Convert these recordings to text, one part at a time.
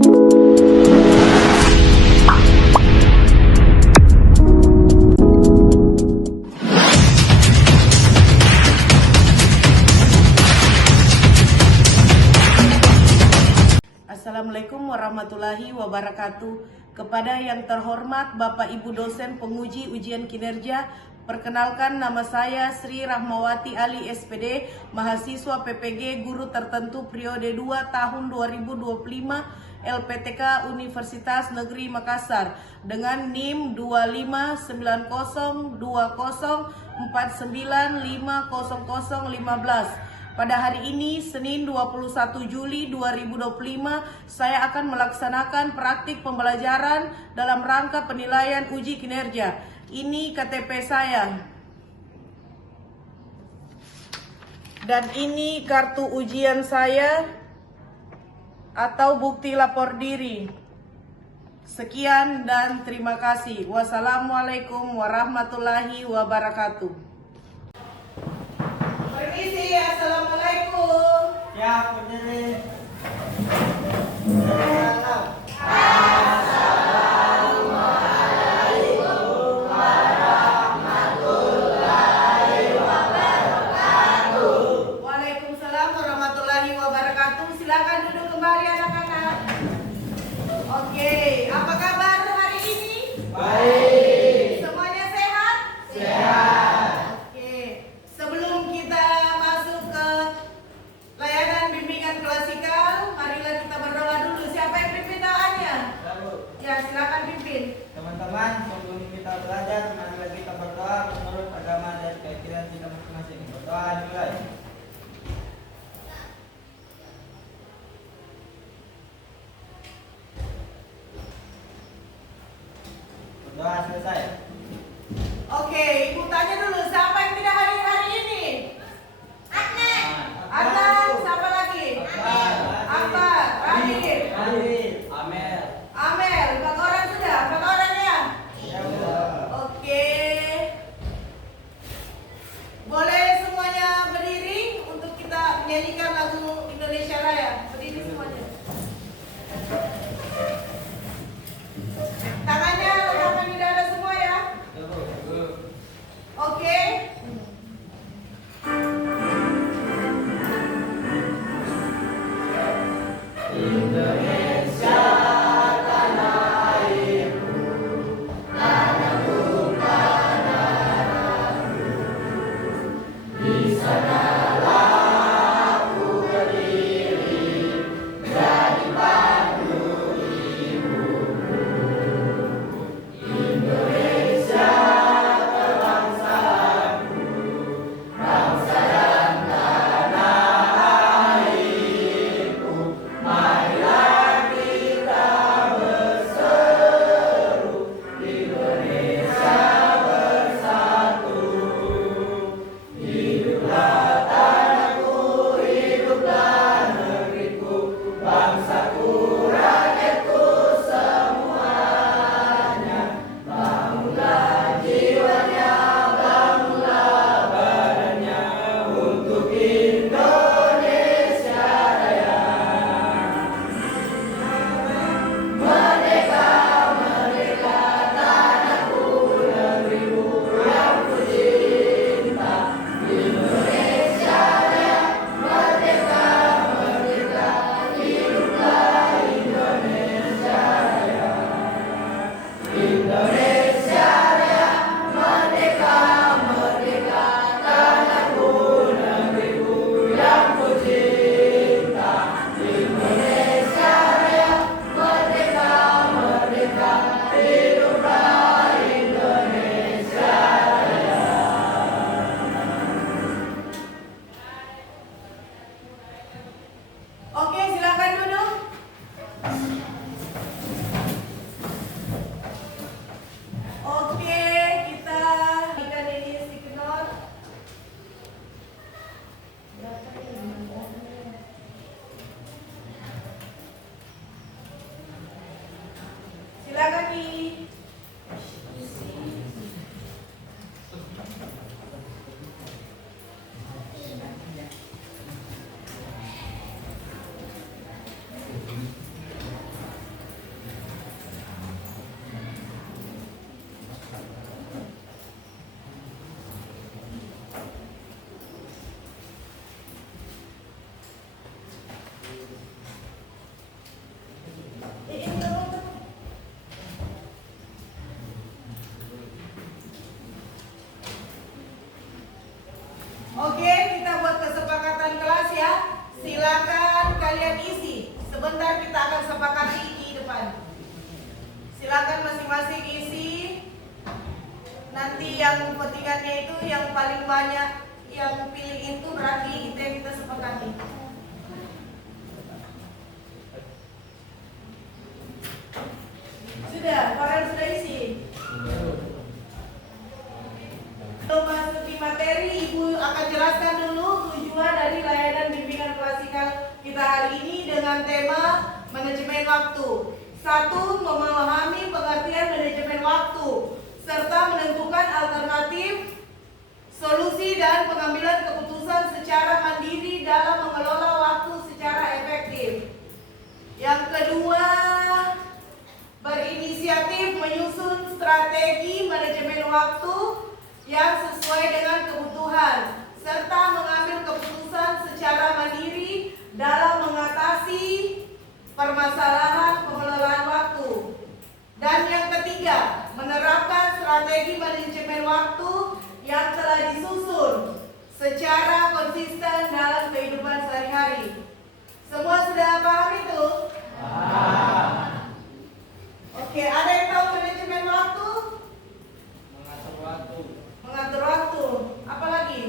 Assalamualaikum warahmatullahi wabarakatuh. Kepada yang terhormat Bapak Ibu dosen penguji ujian kinerja, perkenalkan nama saya Sri Rahmawati Ali SPD, mahasiswa PPG guru tertentu periode 2 tahun 2025 LPTK Universitas Negeri Makassar dengan NIM 25902049500015. Pada hari ini, Senin 21 Juli 2025, saya akan melaksanakan praktik pembelajaran dalam rangka penilaian uji kinerja. Ini KTP saya. Dan ini kartu ujian saya atau bukti lapor diri. Sekian dan terima kasih. Wassalamualaikum warahmatullahi wabarakatuh. Permisi, assalamualaikum. Ya, berdiri. Assalamualaikum warahmatullahi wabarakatuh. Waalaikumsalam warahmatullahi wabarakatuh. Silakan duduk kembali anak-anak. Oke, apa kabar hari ini? Baik. Semuanya sehat? Sehat. Sebelum kita masuk ke layanan bimbingan klasikal, marilah kita berdoa dulu. Siapa yang pimpin doanya? Ya, silakan pimpin. Teman-teman, sebelum kita belajar, marilah kita berdoa menurut agama dan keyakinan kita masing-masing. Berdoa dimulai. Berdoa selesai. Oke, ibu tanya dulu, siapa yang tidak hadir hari ini? Adnan, siapa lagi? Akbar, hadir. Amel. Amel, 4 orang sudah? 4 orang ya? Ya, Allah. Oke. Boleh semuanya berdiri untuk kita menyanyikan lagu Indonesia Raya. Berdiri semuanya. Tangannya letakkan di dada semua ya. akan sepakati di depan. Silakan masing-masing isi. Nanti yang pentingannya itu yang paling banyak yang pilih itu berarti itu yang kita sepakati. Sudah, Farel sudah isi. Sebelum masuk di materi, Ibu akan jelaskan dulu tujuan dari layanan bimbingan klasikal kita hari ini dengan tema manajemen waktu. 1. Memahami pengertian manajemen waktu serta menentukan alternatif, solusi dan pengambilan keputusan secara mandiri dalam mengelola waktu secara efektif. Yang kedua, berinisiatif menyusun strategi manajemen waktu yang sesuai dengan kebutuhan serta mengambil keputusan secara mandiri dalam mengatasi permasalahan pengelolaan waktu. Dan yang ketiga, menerapkan strategi manajemen waktu yang telah disusun secara konsisten dalam kehidupan sehari-hari. Semua sudah paham itu? Oke, ada yang tahu manajemen waktu? Mengatur waktu. Apa lagi?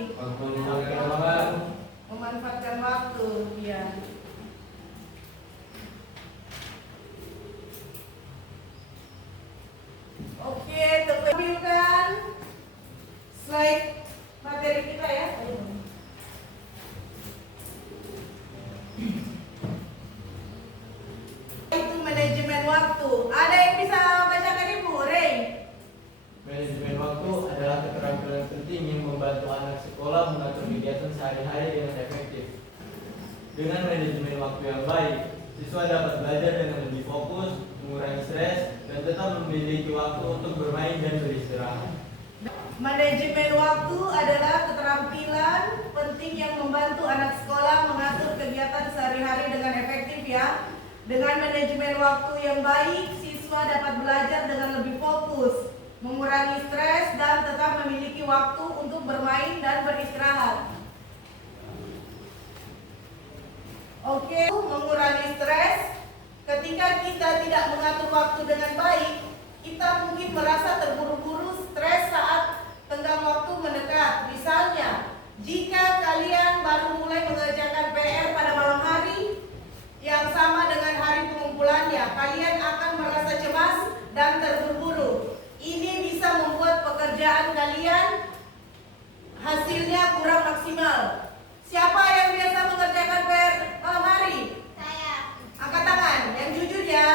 Memanfaatkan waktu. Ya. Oke, tampilkan slide materi kita ya. Itu manajemen waktu. Ada yang bisa bacakan Ibu, Ray? Manajemen waktu adalah keterampilan penting yang membantu anak sekolah mengatur kegiatan sehari-hari dengan efektif. Dengan manajemen waktu yang baik, siswa dapat belajar dengan lebih fokus, mengurangi stres, dan tetap memiliki waktu untuk bermain dan beristirahat. Manajemen waktu adalah keterampilan penting yang membantu anak sekolah mengatur kegiatan sehari-hari dengan efektif ya. Dengan manajemen waktu yang baik, siswa dapat belajar dengan lebih fokus, mengurangi stres, dan tetap memiliki waktu untuk bermain dan beristirahat. Oke, mengurangi stres. Ketika kita tidak mengatur waktu dengan baik, kita mungkin merasa terburu-buru, stres saat tenggang waktu mendekat. Misalnya, jika kalian baru mulai mengerjakan PR pada malam hari yang sama dengan hari pengumpulannya, kalian akan merasa cemas dan terburu-buru. Ini bisa membuat pekerjaan kalian hasilnya kurang maksimal. Siapa yang biasa mengerjakan PR malam hari? Saya. Angkat tangan, yang jujur ya.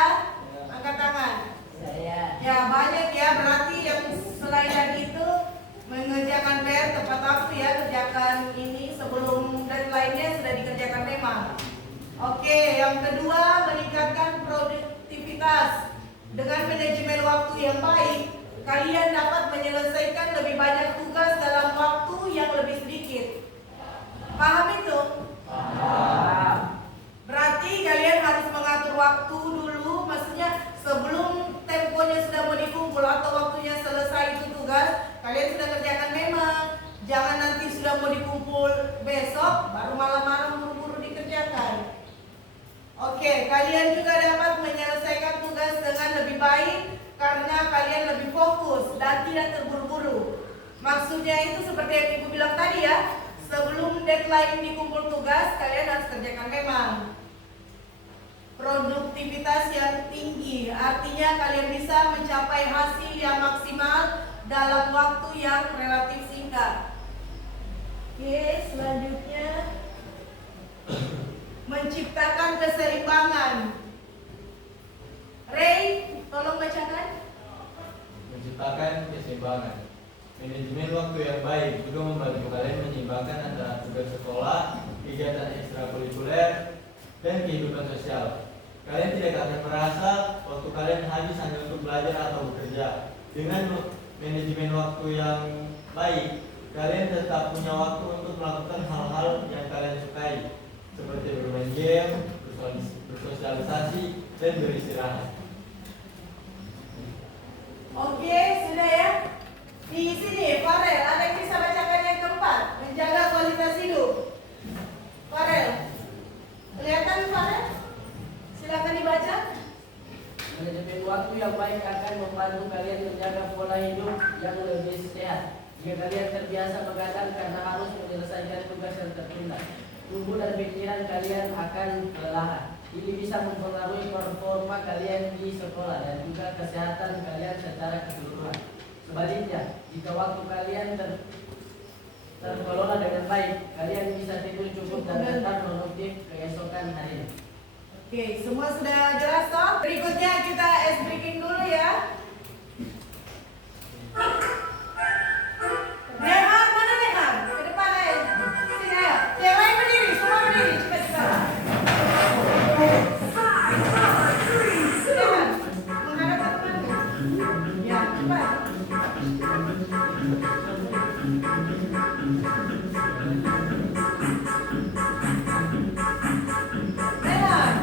Angkat tangan. Saya. Ya banyak ya, berarti yang selain dari itu mengerjakan PR tepat waktu ya, kerjakan ini sebelum deadline-nya sudah dikerjakan memang. Oke, yang kedua meningkatkan produktivitas. Dengan manajemen waktu yang baik, kalian dapat menyelesaikan lebih banyak tugas dalam waktu yang lebih sedikit. Paham itu? Paham. Berarti kalian harus mengatur waktu dulu, maksudnya sebelum temponya sudah mau dikumpul atau waktunya selesai itu tugas, kalian sudah kerjakan memang. Jangan nanti sudah mau dikumpul besok, baru malam-malam buru-buru dikerjakan. Oke, kalian juga dapat menyelesaikan tugas dengan lebih baik karena kalian lebih fokus dan tidak terburu-buru. Maksudnya itu seperti yang Ibu bilang tadi ya, sebelum deadline dikumpul tugas, kalian harus kerjakan memang. Produktivitas yang tinggi, artinya kalian bisa mencapai hasil yang maksimal dalam waktu yang relatif singkat. Oke, selanjutnya menciptakan keseimbangan. Ray, tolong bacakan. Menciptakan keseimbangan. Manajemen waktu yang baik juga membantu kalian menyeimbangkan antara tugas sekolah, kegiatan ekstrakurikuler, dan kehidupan sosial. Kalian tidak akan merasa waktu kalian habis hanya untuk belajar atau bekerja. Dengan manajemen waktu yang baik, kalian tetap punya waktu untuk melakukan hal-hal yang kalian sukai, seperti bermain game, bersosialisasi, dan beristirahat. Oke, sudah ya. Di sini, Farel, ada yang bisa bacakan yang keempat, menjaga kualitas hidup. Farel, kelihatan Farel? Silakan dibaca. waktu yang baik akan membantu kalian menjaga pola hidup yang lebih sehat. Jika kalian terbiasa begadang karena harus menyelesaikan tugas yang tertunda, tubuh dan pikiran kalian akan kelelahan. Ini bisa mempengaruhi performa kalian di sekolah dan juga kesehatan kalian secara keseluruhan. Sebaliknya, jika waktu kalian terkelola dengan baik, kalian bisa tidur cukup dan tetap produktif keesokan harinya. Oke, semua sudah jelas toh? Berikutnya kita ice breaking dulu ya. Nehan, mana Nehan? Ke depan aja. Sini ayo. Yang lain berdiri, semua berdiri. Cepat-cepat. Nehan, menghadap ke temanmu. Ya, cepat. Nehan.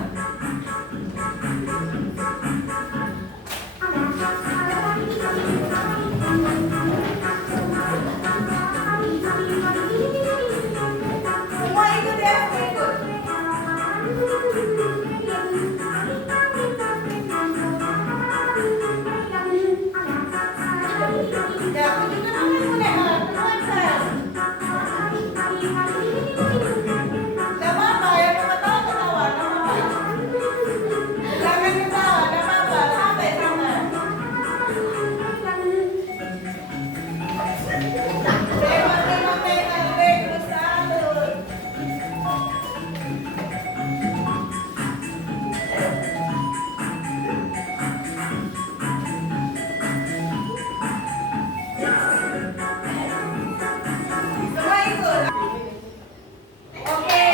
Semua ikut ya, semua ikut. Ya, tunjukkan tanganmu Nehan, teman saya. Gak apa-apa, yang ketawa ketawa, gak apa-apa. Jangan ketawa, gak apa-apa, santai santai. Tengok Nehan, terus alur. Semua ikut. Oke.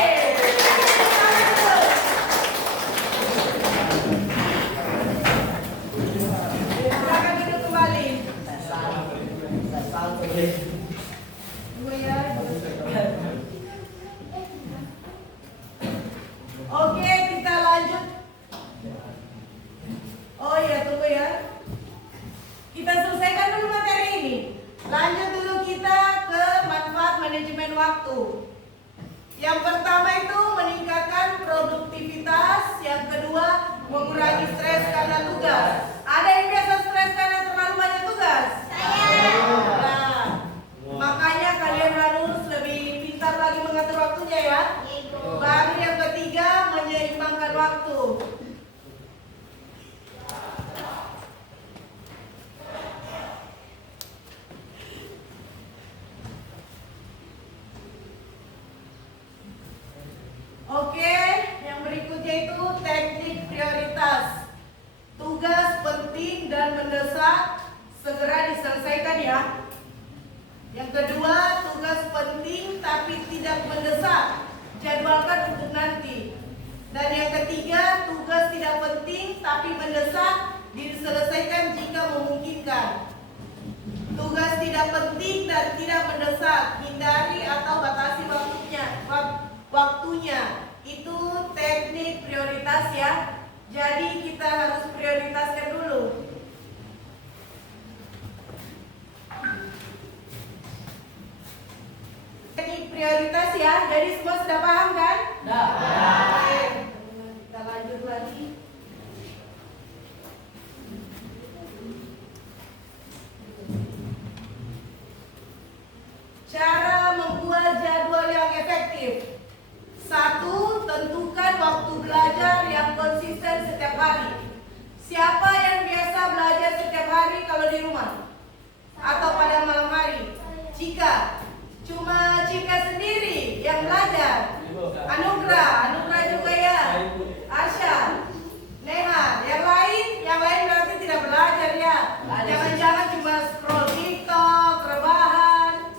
Silakan duduk kembali. Tunggu ya. Oke, kita lanjut. Oh iya, tunggu ya. Kita selesaikan dulu materi ini. Lanjut dulu kita ke manfaat manajemen waktu. Yang pertama itu meningkatkan produktivitas. Yang kedua, mengurangi stres karena tugas. Ada yang biasa stres karena terlalu banyak tugas? Nah, makanya kalian harus lebih pintar lagi mengatur waktunya ya. Baru yang ketiga, menyeimbangkan waktu. Oke, yang berikutnya itu teknik prioritas. Tugas penting dan mendesak segera diselesaikan ya. Yang kedua, tugas penting tapi tidak mendesak, jadwalkan untuk nanti. Dan yang ketiga, tugas tidak penting tapi mendesak, diselesaikan jika memungkinkan. Tugas tidak penting dan tidak mendesak, hindari atau batasi waktunya. Itu teknik prioritas ya. Jadi kita harus prioritaskan dulu. Teknik prioritas ya. Jadi semua sudah paham kan? Oke. Kita lanjut lagi. Cara membuat jadwal yang efektif. 1. Tentukan waktu belajar yang konsisten setiap hari. Siapa yang biasa belajar setiap hari kalau di rumah? Atau pada malam hari? Cuma Cika sendiri yang belajar. Anugrah juga ya. Arsha, Neha, yang lain berarti tidak belajar ya. Jangan-jangan cuma scroll TikTok, rebahan.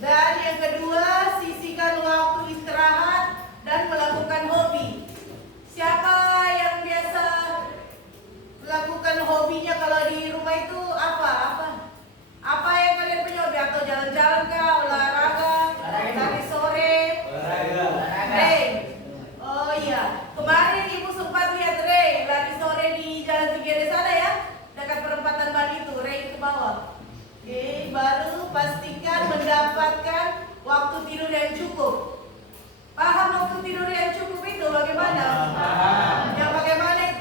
Dan yang kedua, sisihkan waktu istirahat dan melakukan hobi. Siapa yang biasa melakukan hobinya kalau di rumah itu apa? Apa yang kalian punya hobi? Atau jalan-jalan kah? Olahraga? Lari sore? Rey. Oh iya, kemarin ibu sempat lihat Rey lari sore di Jalan Tigere sana ya, dekat perempatan Bali itu, Rey ke bawah. Oke, baru pastikan mendapatkan waktu tidur yang cukup. Paham waktu tidur yang cukup itu bagaimana? Yang bagaimana itu?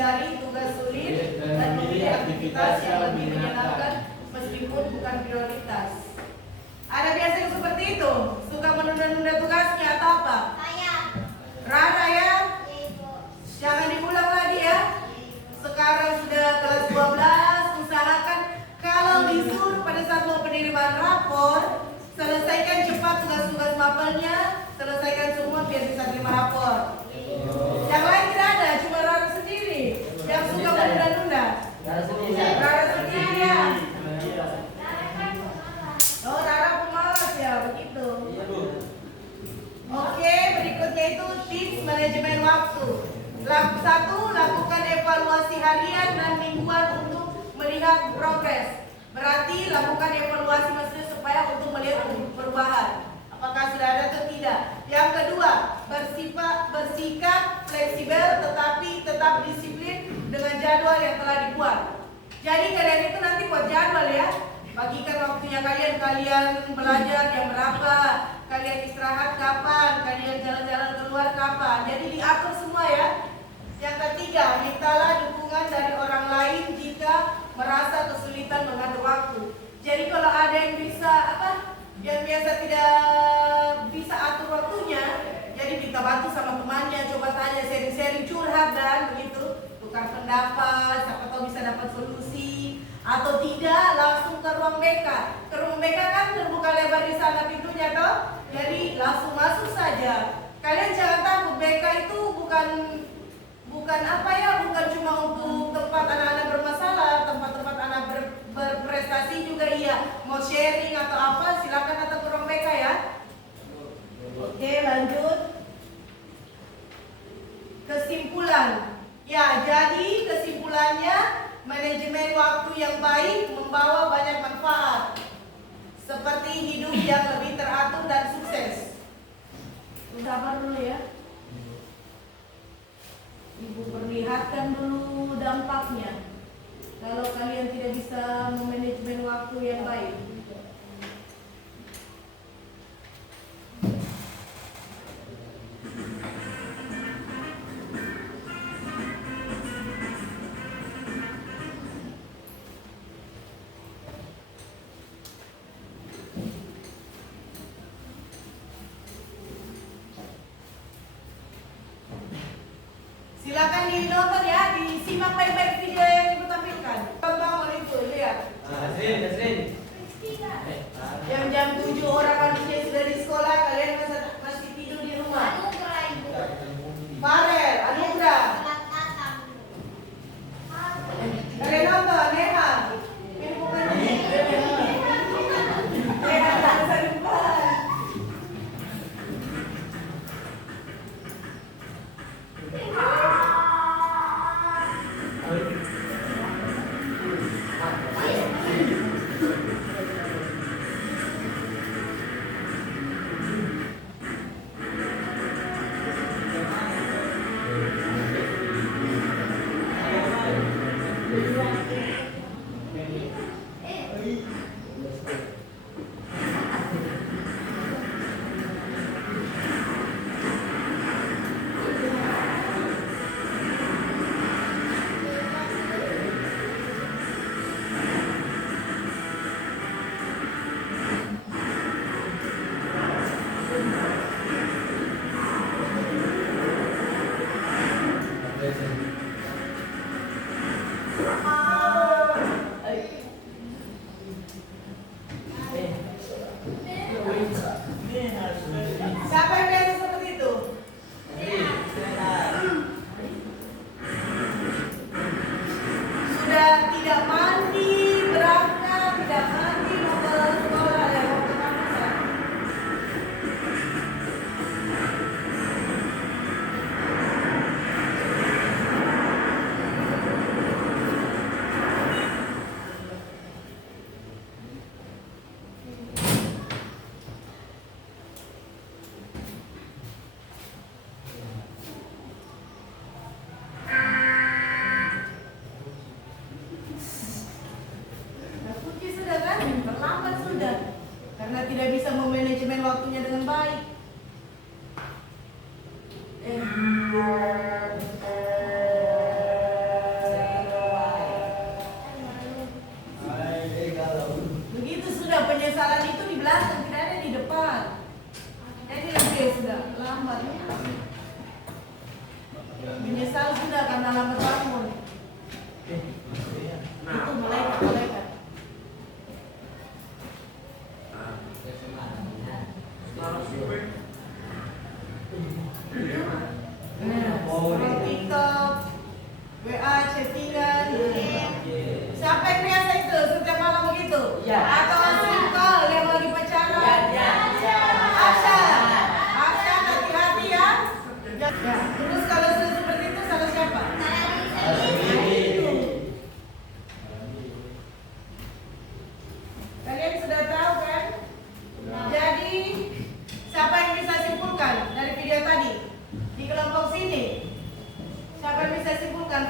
menghindari tugas sulit dan memilih aktivitas yang lebih menyenangkan meskipun bukan prioritas. Ada biasa yang seperti itu, suka menunda-nunda tugasnya atau apa? Saya. Rara ya, Ya, Ibu. jangan diulang lagi ya. Sekarang sudah kelas 12, usahakan kalau disuruh pada saat mau penerimaan rapor, selesaikan cepat tugas-tugas mapelnya, selesaikan semua biar bisa terima rapor. Yang lain tidak ada, cuma Rara sendiri yang suka menunda-nunda. Rara sendiri. Rara sendiri ya. Kan pemalas. Oh, Rara pemalas ya, begitu. Iya, Bu. Oke, berikutnya itu tips manajemen waktu. Satu, lakukan evaluasi harian dan mingguan untuk melihat progres. Berarti lakukan evaluasi maksudnya supaya untuk melihat perubahan. Apakah sudah ada atau tidak? Yang kedua, bersikap fleksibel tetapi tetap disiplin dengan jadwal yang telah dibuat. Jadi kalian itu nanti buat jadwal ya. Bagikan waktunya kalian belajar jam berapa, kalian istirahat kapan, kalian jalan-jalan keluar kapan. Jadi diatur semua ya. Yang ketiga, mintalah dukungan dari orang lain jika merasa kesulitan mengatur waktu. Jadi kalau ada yang bisa yang biasa tidak bisa atur waktunya, jadi minta bantu sama temannya, coba tanya, sharing-sharing, curhat dan begitu, tukar pendapat, siapa tahu bisa dapat solusi. Atau tidak, langsung ke ruang BK. Ke ruang BK kan terbuka lebar di sana pintunya toh, jadi langsung masuk saja. Kalian jangan takut, BK itu bukan bukan cuma untuk tempat anak-anak bermasalah, tempat-tempat anak berprestasi juga iya. Mau sharing atau apa, silakan datang ke ruang BK ya. Oke, lanjut. Kesimpulan. Ya, jadi kesimpulannya manajemen waktu yang baik membawa banyak manfaat. Seperti hidup yang lebih teratur dan sukses. Sabar dulu ya. Ibu perlihatkan dulu dampaknya kalau kalian tidak bisa memanajemen waktu yang baik. Silakan dinonton ya, disimak baik-baik video yang ibu tampilkan. Bangun itu, lihat. Nasrin. Yang jam 7 orang harusnya sudah di sekolah, kalian masih tidur di rumah. Anugerah, Ibu. Farel, Anugrah. Selamat datang. Kalian nonton, Neha. Ini bukan Neha, tak bisa depan.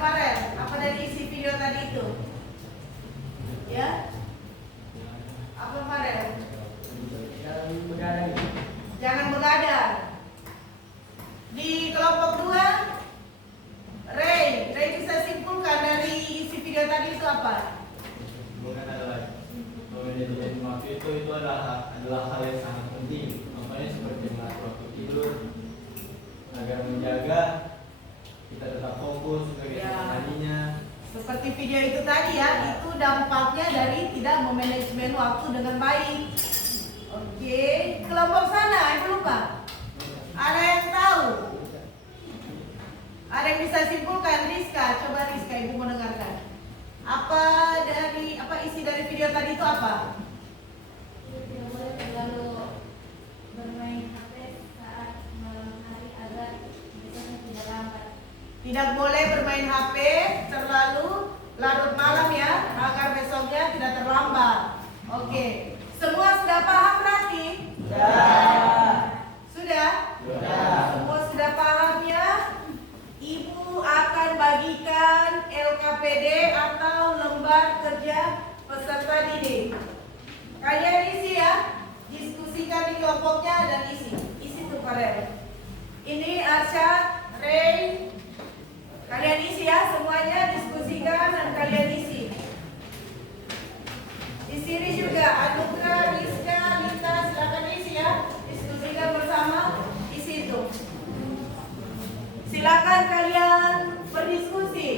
Farel, apa dari isi video tadi itu? Ya? Apa Farel? Yang begadang. Jangan begadang. Di kelompok 2, Ray bisa simpulkan dari isi video tadi itu apa? Bukan adalah manajemen waktu itu adalah hal yang sangat penting. Contohnya seperti mengatur waktu tidur agar menjaga kita tetap fokus sebagai Ya. harinya. Seperti video itu tadi ya, itu dampaknya dari tidak memanajemen waktu dengan baik. Oke, kelompok sana, ibu lupa. Ada yang tahu? Ada yang bisa simpulkan? Rizka, coba Rizka, ibu mau dengarkan. Apa isi dari video tadi itu apa? Tidak boleh terlalu bermain HP saat malam hari agar besoknya tidak lambat. Tidak boleh bermain HP terlalu larut malam ya, agar besoknya tidak terlambat. Oke, semua sudah paham berarti? Sudah? Semua sudah paham ya? Ibu akan bagikan LKPD atau lembar kerja peserta didik. Kalian isi ya, diskusikan di kelompoknya dan isi. Isi tuh Farel. Ini Arsyad, Ray. Kalian isi ya, semuanya diskusikan dan kalian isi. Di sini juga Anugrah, Rizka, Lita, silakan isi ya. Diskusikan bersama, isi itu. Silakan kalian berdiskusi.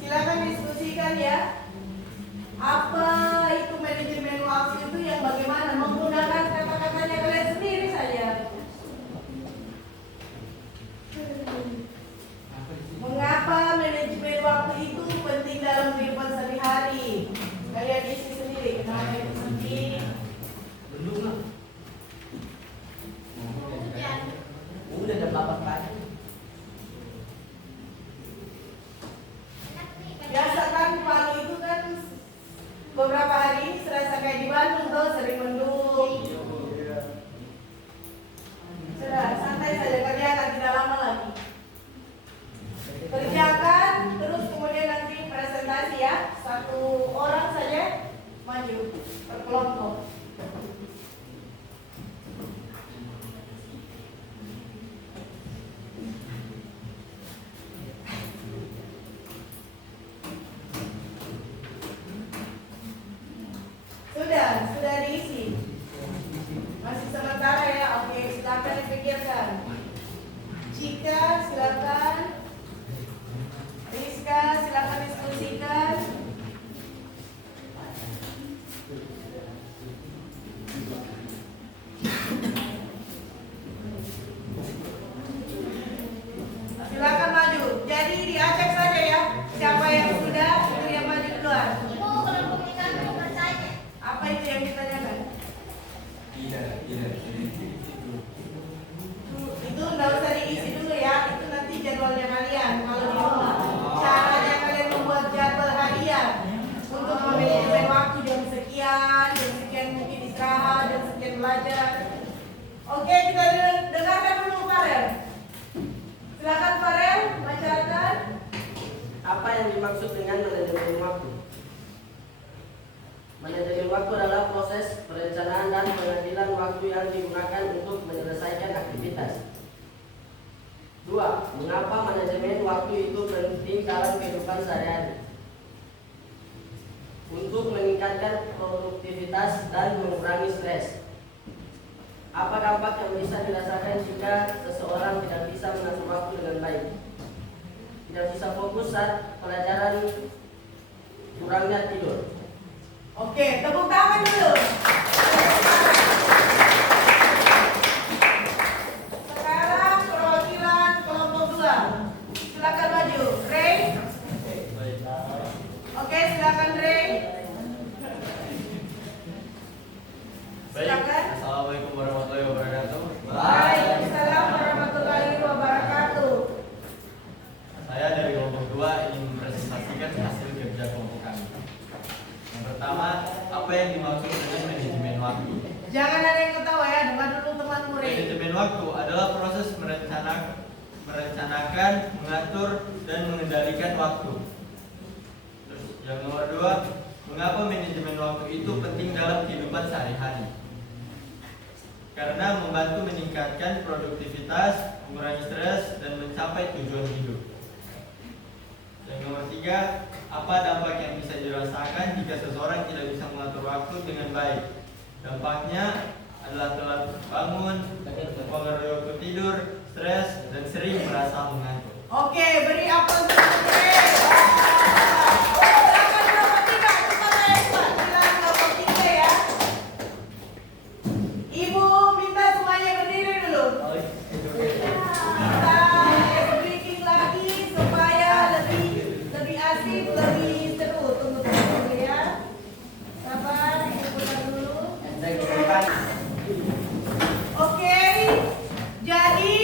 Silakan diskusikan ya. Apa itu manajemen waktu itu yang bagaimana menggunakan kata-katanya kalian sendiri saja. Mengapa manajemen waktu itu penting dalam kehidupan sehari-hari? Kalian isi sendiri, kenapa itu penting? Belum lah. Kemudian, Udah jam 8 pagi. enak nih kan? Biasa kan Palu itu kan beberapa hari serasa kayak di Bandung tuh sering mendung. Sudah santai saja kerjakan, tidak lama lagi. Kerjakan terus kemudian nanti presentasi ya, satu orang saja maju per kelompok. Sudah diisi. Masih sementara ya, oke silakan dipikirkan. Cika silakan. Rizka silakan diskusikan. Silakan maju. Jadi diacak saja ya. Siapa yang sudah itu yang maju duluan. Ibu kelompok kita mau bertanya. Apa itu yang ditanyakan? Itu nggak usah diisi dulu ya. Itu nanti jadwalnya kalian kalau di rumah. Caranya kalian membuat jadwal harian untuk memanajemen waktu jam sekian mungkin istirahat, jam sekian belajar. Oke, kita dengarkan dulu Farel. Silakan Farel, bacakan. Apa yang dimaksud dengan manajemen waktu? Manajemen waktu adalah proses perencanaan dan pengambilan waktu yang digunakan untuk menyelesaikan aktivitas. 2. Mengapa manajemen waktu itu penting dalam kehidupan sehari-hari? Untuk meningkatkan produktivitas dan mengurangi stres. Apa dampak yang bisa dirasakan jika seseorang tidak bisa mengatur waktu dengan baik? Tidak bisa fokus saat pelajaran, kurangnya tidur. Oke, tepuk tangan dulu. Sekarang perwakilan kelompok 2. Silakan maju. Ray. Oke, silakan Ray. Baik, Silakan. Assalamualaikum warahmatullahi wabarakatuh. Waalaikumsalam warahmatullahi wabarakatuh. Saya dari kelompok 2 ingin mempresentasikan hasil kerja kelompok kami. Yang pertama, apa yang dimaksud dengan manajemen Jangan ada yang ketawa ya, dengar dulu teman murid. Manajemen waktu adalah proses merencanakan, mengatur, dan mengendalikan waktu. Terus yang nomor 2, mengapa manajemen waktu itu penting dalam kehidupan sehari-hari? Karena membantu meningkatkan produktivitas, mengurangi stres, dan mencapai tujuan hidup. Yang nomor 3, apa dampak yang bisa dirasakan jika seseorang tidak bisa mengatur waktu dengan baik? Dampaknya adalah telat bangun, mempengaruhi waktu tidur, stres, dan sering merasa mengantuk. Oke, beri aplaus untuk murid. Silakan kelompok 3, cepat ya, Pak. Silakan kelompok 3 ya. Ibu minta semuanya berdiri dulu. Kita breaking lagi supaya lebih asik, lebih seru. Tunggu dulu ya. Sabar, ibu putar dulu. Oke, jadi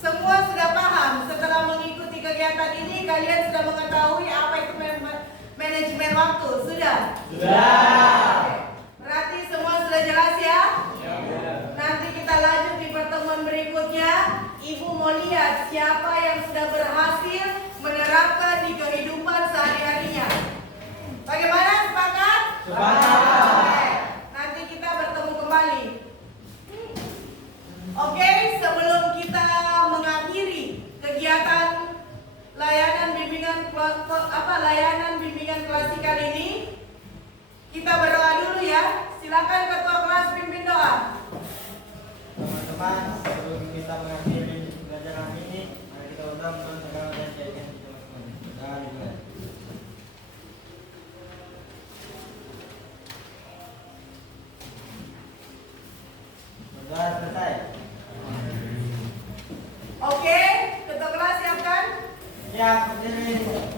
semua sudah paham. Setelah mengikuti kegiatan ini, kalian sudah mengetahui apa itu manajemen waktu. Sudah? Sudah. Berarti semua sudah jelas ya? Nanti kita lanjut di pertemuan berikutnya. Ibu mau lihat siapa yang sudah berhasil menerapkan di kehidupan sehari-harinya. Bagaimana? Sepakat? Oke. Nanti kita bertemu kembali. Oke, sebelum kita mengakhiri kegiatan layanan bimbingan klasikal ini, kita berdoa dulu ya. Silakan ketua kelas pimpin doa. Teman-teman, sebelum kita mengakhiri pelajaran ini, mari kita berdoa untuk segala dan jadikan teman-teman. Jangan dimulai. Berdoa selesai. Oke, ketua kelas siapkan. Siap, berdiri.